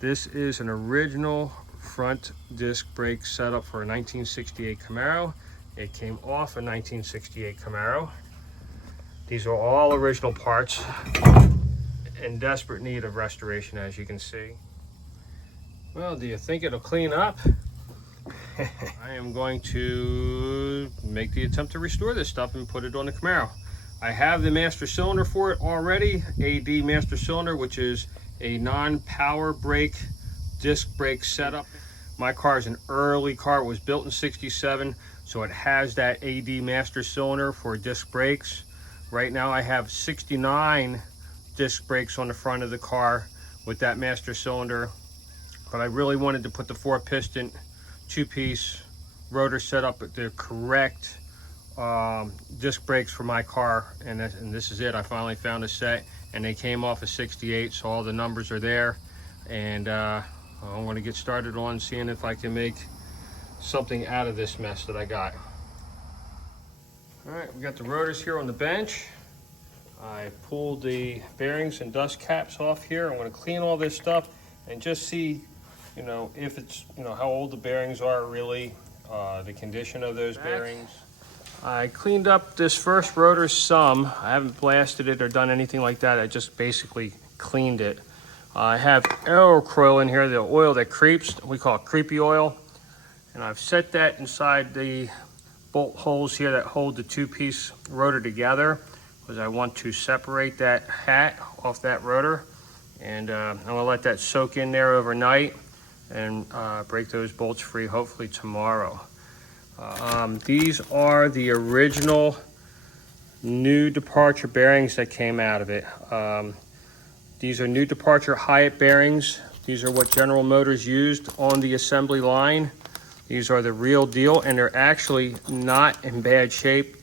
This is an original front disc brake setup for a 1968 Camaro. It came off a 1968 Camaro. These are all original parts in desperate need of restoration, as you can see. Well, do you think it'll clean up? I am going to make the attempt to restore this stuff and put it on the Camaro. I have the master cylinder for it already, AD master cylinder, which is a non-power brake disc brake setup. My car is an early car. It was built in '67, so it has that AD master cylinder for disc brakes. Right now I have 69 disc brakes on the front of the car with that master cylinder, but I really wanted to put the 4-piston 2-piece rotor setup with the correct disc brakes for my car, and this is it. I finally found a set, and they came off of '68, so all the numbers are there, and I'm going to get started on seeing if I can make something out of this mess that I got. All right, we got the rotors here on the bench. I pulled the bearings and dust caps off here. I'm going to clean all this stuff and just see, if it's, how old the bearings are really, the condition of those bearings. I cleaned up this first rotor some. I haven't blasted it or done anything like that. I just basically cleaned it. I have Aerocoil in here, the oil that creeps. We call it creepy oil. And I've set that inside the bolt holes here that hold the 2-piece rotor together, because I want to separate that hat off that rotor. And I'm gonna let that soak in there overnight and break those bolts free hopefully tomorrow. These are the original new departure bearings that came out of it. These are new departure Hyatt bearings. These are what General Motors used on the assembly line. These are the real deal, and they're actually not in bad shape.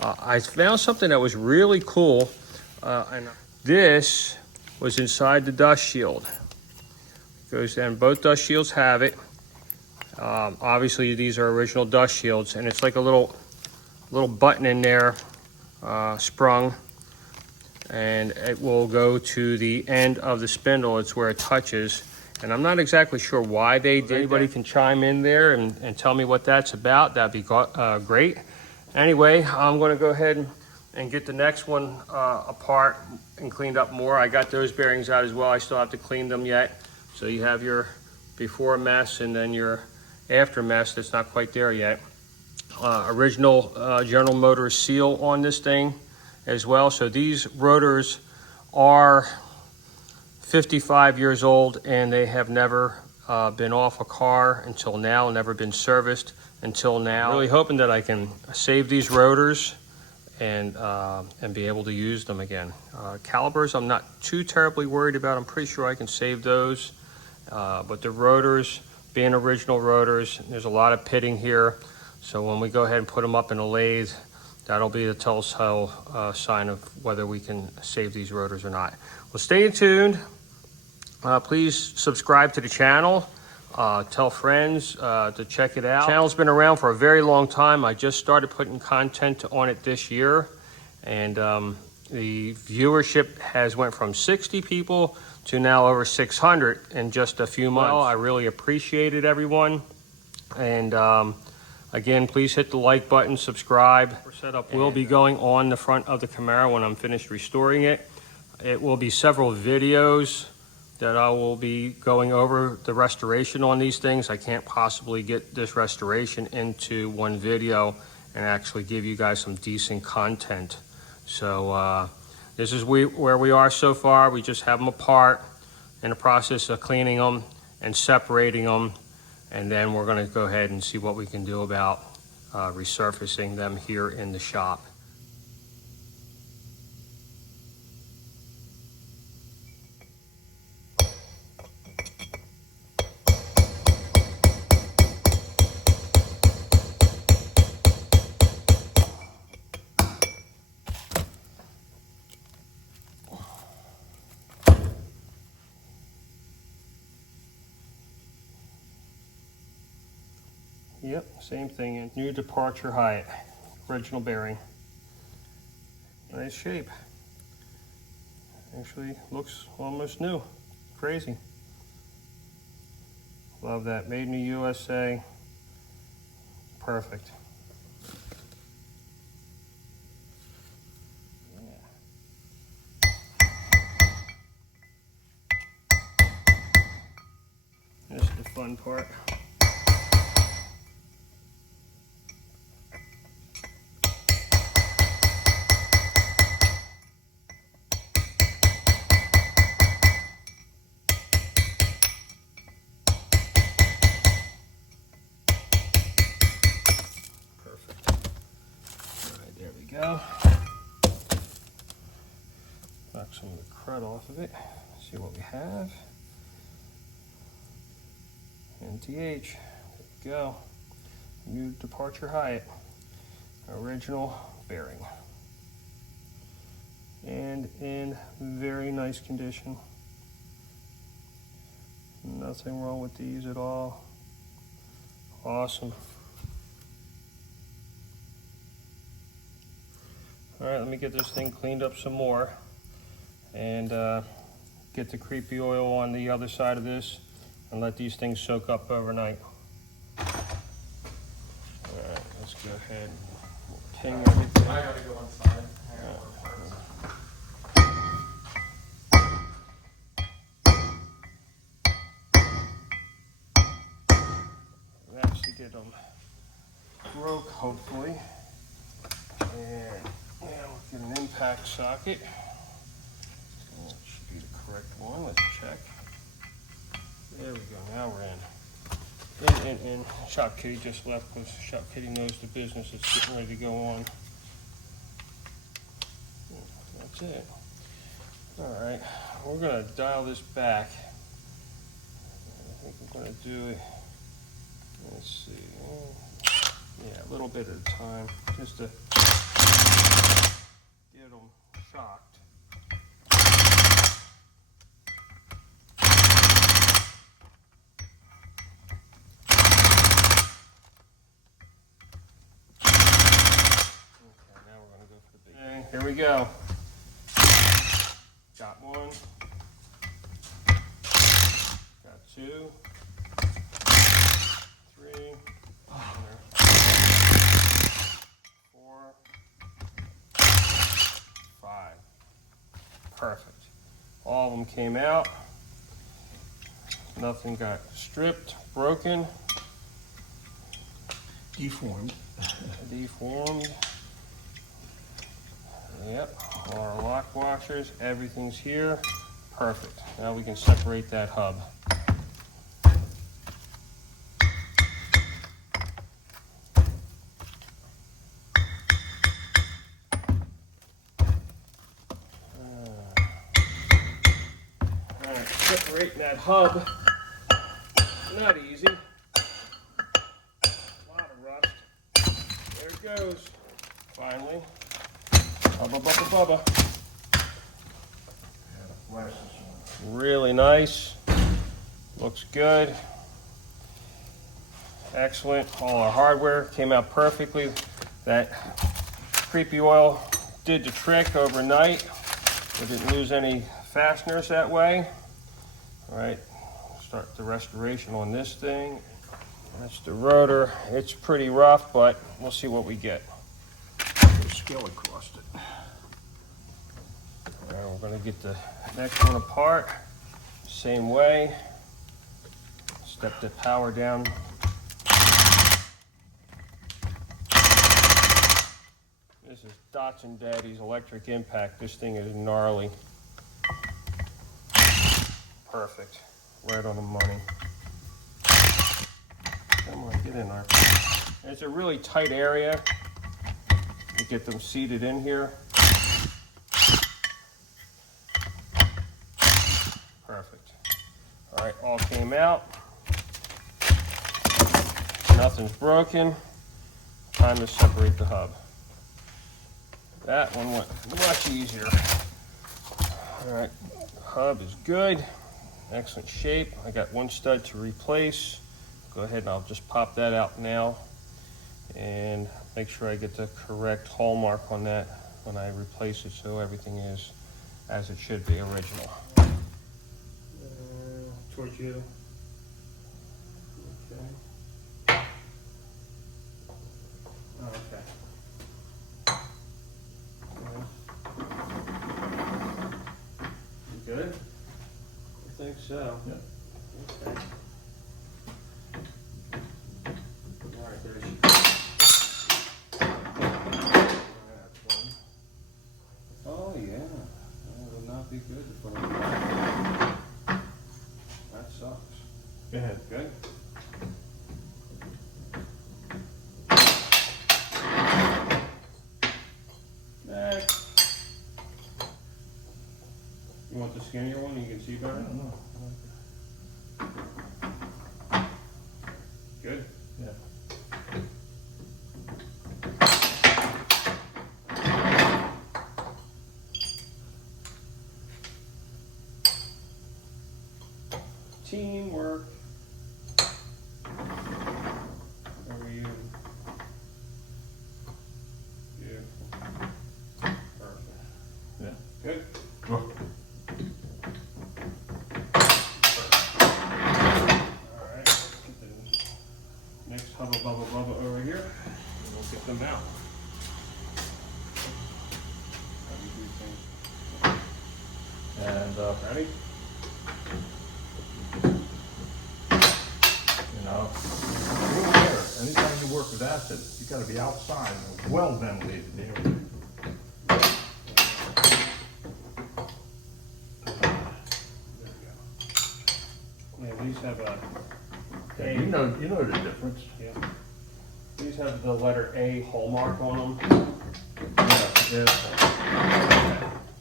I found something that was really cool, and this was inside the dust shield. It goes down, both dust shields have it. Obviously these are original dust shields, and it's like a little button in there, sprung, and it will go to the end of the spindle. It's where it touches, and I'm not exactly sure why they did. Anybody can chime in there and tell me what that's about. That'd be great. Anyway, I'm going to go ahead and get the next one apart and cleaned up more. I got those bearings out as well. I still have to clean them yet. So you have your before mess and then your after mess that's not quite there yet. Original General Motors seal on this thing as well. So these rotors are 55 years old, and they have never been off a car until now, never been serviced until now. I'm really hoping that I can save these rotors and be able to use them again. Calipers, I'm not too terribly worried about. I'm pretty sure I can save those. But the rotors, being original rotors, there's a lot of pitting here. So when we go ahead and put them up in a lathe, that'll be the telltale sign of whether we can save these rotors or not. Well, stay tuned. Please subscribe to the channel. Tell friends to check it out. The channel's been around for a very long time. I just started putting content on it this year, and the viewership has went from 60 people to now over 600 in just a few months. Well, I really appreciate it, everyone. And again, please hit the like button, subscribe. Our setup will be going on the front of the Camaro when I'm finished restoring it. It will be several videos that I will be going over the restoration on these things. I can't possibly get this restoration into one video and actually give you guys some decent content. So this is where we are so far. We just have them apart in the process of cleaning them and separating them, and then we're going to go ahead and see what we can do about resurfacing them here in the shop. Yep, same thing. New departure Hyatt, original bearing. Nice shape. Actually looks almost new. Crazy. Love that. Made in the USA. Perfect. This is the fun part. Perfect. All right, there we go. Knock some of the crud off of it. See what we have. NTH, there we go. New departure height. Original bearing. And in very nice condition. Nothing wrong with these at all. Awesome. All right, let me get this thing cleaned up some more and get the creepy oil on the other side of this and let these things soak up overnight. All right, let's go ahead and ting everything. I gotta go inside. We actually get them broke, hopefully. And we'll get an impact socket. That should be the correct one. Let's check. There we go. Now we're in. And Shop Kitty just left because Shop Kitty knows the business is getting ready to go on. That's it. All right. We're going to dial this back. I think we're going to do it. Let's see. Yeah, a little bit at a time, just to get them shocked. Okay, now we're gonna go for the big. Okay, here we go. Got one. Got two. Three. 4, 5. Perfect. All of them came out. Nothing got stripped, broken, Deformed. deformed. Yep, all our lock washers, everything's here. Perfect. Now we can separate that hub. Separating that hub, not easy. A lot of rust. There it goes. Finally. Bubba, bubba, bubba. Really nice. Looks good. Excellent. All our hardware came out perfectly. That creepy oil did the trick overnight. We didn't lose any fasteners that way. All right, start the restoration on this thing. That's the rotor. It's pretty rough, but we'll see what we get. Scale across it. All right, we're gonna get the next one apart. Same way. Step the power down. This is Datsun Daddy's electric impact. This thing is gnarly. Perfect. Right on the money. Come on, get in there. It's a really tight area. You get them seated in here. Perfect. All right, all came out. Nothing's broken. Time to separate the hub. That one went much easier. All right, hub is good. Excellent shape. I got one stud to replace. Go ahead and I'll just pop that out now and make sure I get the correct hallmark on that when I replace it so everything is as it should be original. Towards you. think so. Yeah. Okay. All right, there she goes. Oh yeah, that would not be good to put on the back. That sucks. Go ahead. Good. You want the skinnier one? You can see I better. don't know. Good. Yeah. Teamwork. Over you. Beautiful. Perfect. Yeah. Good. Oh. Alright, let's get the next hubba bubba bubba over here and we'll get them out. How do you do things? And Ready? you know, anytime you work with acid, you got to be outside, in a well ventilated area. There we go. Yeah, these have a Yeah, you know the difference. yeah. These have the letter A hallmark on them. Yeah.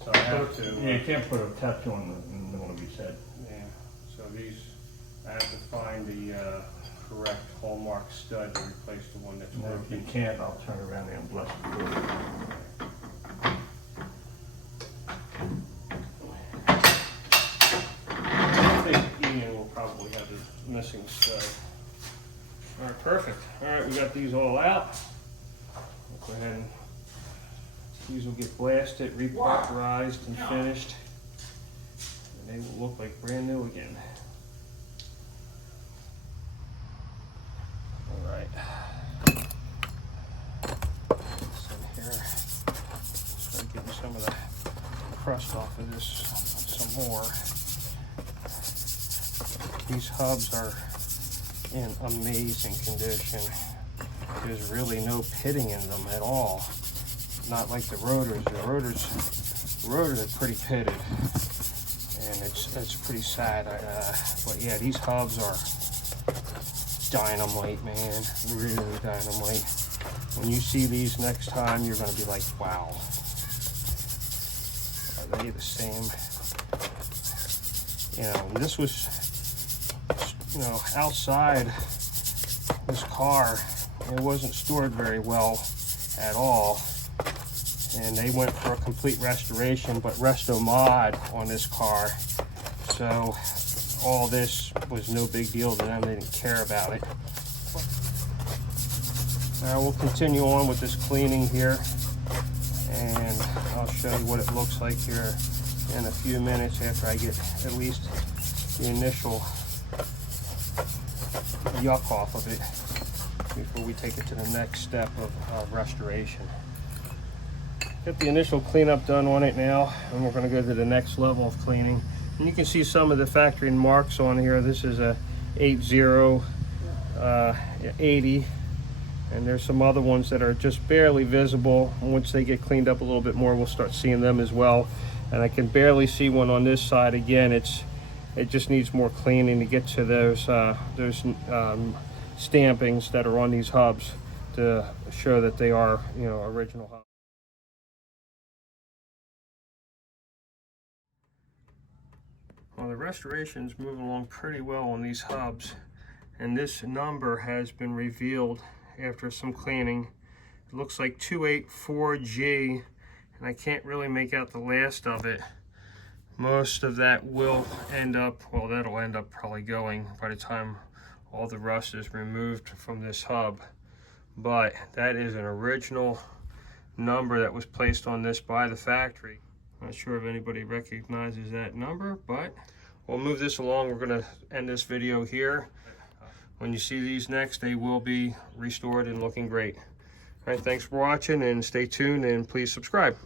So I have to Yeah, you can't put a tattoo on the middle of his head. yeah. So these I have to find the correct hallmark stud to replace the one that's And if you broken. can't, I'll turn around there and bless you. I think Ian will probably have the missing stud. All right, perfect. All right, we got these all out. Go ahead and these will get blasted, repasterized, and finished. And they will look like brand new again. All right. So here, start getting some of the crust off of this some more. These hubs are in amazing condition. There's really no pitting in them at all. Not like the rotors. The rotors are pretty pitted, and it's pretty sad. But yeah, these hubs are dynamite, man. Really dynamite. When you see these next time, you're gonna be like, wow. Are they the same? You know, this was, you know, outside this car. It wasn't stored very well at all. And they went for a complete restoration, but resto mod on this car. So all this was no big deal to them. They didn't care about it. Now we'll continue on with this cleaning here, and I'll show you what it looks like here in a few minutes after I get at least the initial yuck off of it before we take it to the next step of restoration. Get the initial cleanup done on it now, and we're going to go to the next level of cleaning. And you can see some of the factory marks on here. This is a 80, and there's some other ones that are just barely visible. Once they get cleaned up a little bit more, we'll start seeing them as well. And I can barely see one on this side. Again, it just needs more cleaning to get to those stampings that are on these hubs to show that they are, you know, original hubs. Well, the restoration's moving along pretty well on these hubs, and this number has been revealed after some cleaning. It looks like 284G, and I can't really make out the last of it. Most of that will end up, well, that'll end up probably going by the time all the rust is removed from this hub. But that is an original number that was placed on this by the factory. Not sure if anybody recognizes that number, but we'll move this along. We're going to end this video here. When you see these next, they will be restored and looking great. All right, thanks for watching, and stay tuned, and please subscribe.